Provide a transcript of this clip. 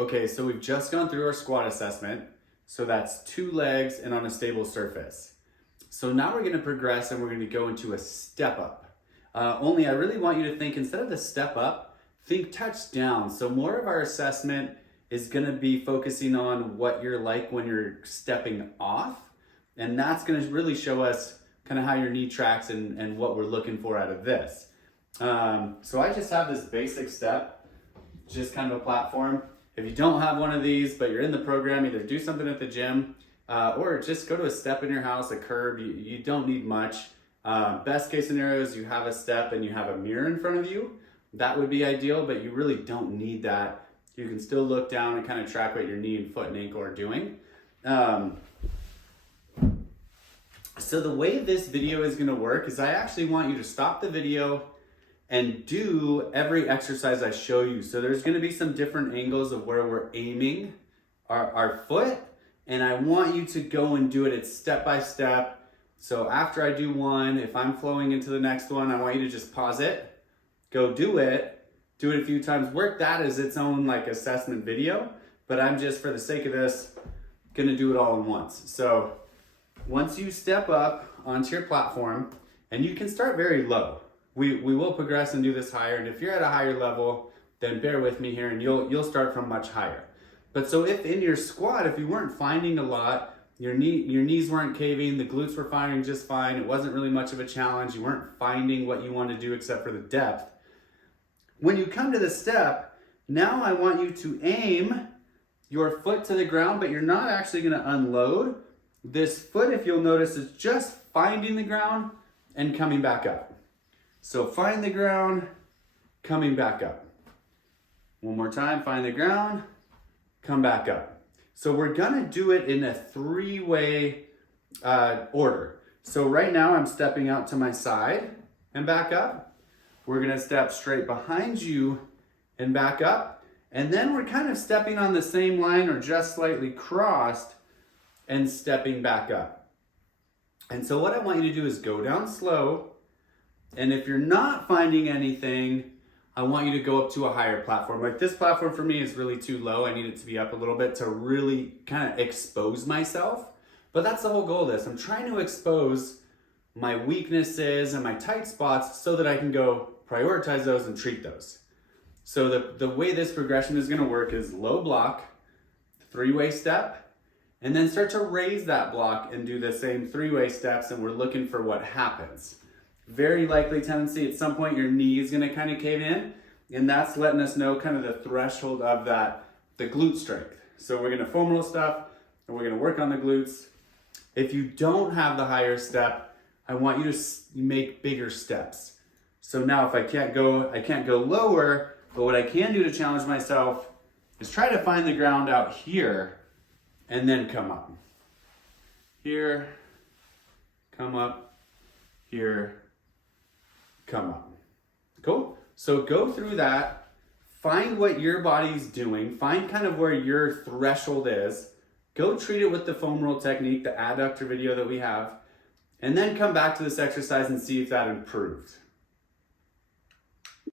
Okay, so we've just gone through our squat assessment. So that's 2 legs and on a stable surface. So now we're gonna progress and we're gonna go into a step up. Only I really want you to think, instead of the step up, think touch down. So more of our assessment is gonna be focusing on what you're like when you're stepping off. And that's gonna really show us kind of how your knee tracks and what we're looking for out of this. So I just have this basic step, just kind of a platform. If you don't have one of these, but you're in the program, either do something at the gym or just go to a step in your house, a curb. You don't need much. Best case scenario is you have a step and you have a mirror in front of you. That would be ideal, but you really don't need that. You can still look down and kind of track what your knee and foot and ankle are doing. So the way this video is gonna work is I actually want you to stop the video and do every exercise I show you. So there's gonna be some different angles of where we're aiming our foot, and I want you to go and do it step by step. So after I do one, if I'm flowing into the next one, I want you to just pause it, go do it a few times, work that as its own like assessment video, but I'm just, for the sake of this, gonna do it all at once. So once you step up onto your platform, and you can start very low. We will progress and do this higher, and if you're at a higher level, then bear with me here and you'll start from much higher. But so if in your squat, if you weren't finding a lot, your knees weren't caving, the glutes were firing just fine, it wasn't really much of a challenge, you weren't finding what you wanted to do except for the depth. When you come to the step, now I want you to aim your foot to the ground, but you're not actually gonna unload. This foot, if you'll notice, is just finding the ground and coming back up. So find the ground, coming back up. One more time, find the ground, come back up. So we're gonna do it in a 3-way order. So right now I'm stepping out to my side and back up. We're gonna step straight behind you and back up. And then we're kind of stepping on the same line or just slightly crossed and stepping back up. And so what I want you to do is go down slow. And if you're not finding anything, I want you to go up to a higher platform. Like this platform for me is really too low. I need it to be up a little bit to really kind of expose myself. But that's the whole goal of this. I'm trying to expose my weaknesses and my tight spots so that I can go prioritize those and treat those. So the way this progression is gonna work is low block, 3-way step, and then start to raise that block and do the same 3-way steps, and we're looking for what happens. Very likely tendency at some point your knee is gonna kind of cave in, and that's letting us know kind of the threshold of that, the glute strength. So we're gonna foam roll stuff, and we're gonna work on the glutes. If you don't have the higher step, I want you to make bigger steps. So now if I can't go lower, but what I can do to challenge myself is try to find the ground out here and then come up. Here, come up, here, come up. Cool? So go through that, find what your body's doing, find kind of where your threshold is, go treat it with the foam roll technique, the adductor video that we have, and then come back to this exercise and see if that improved.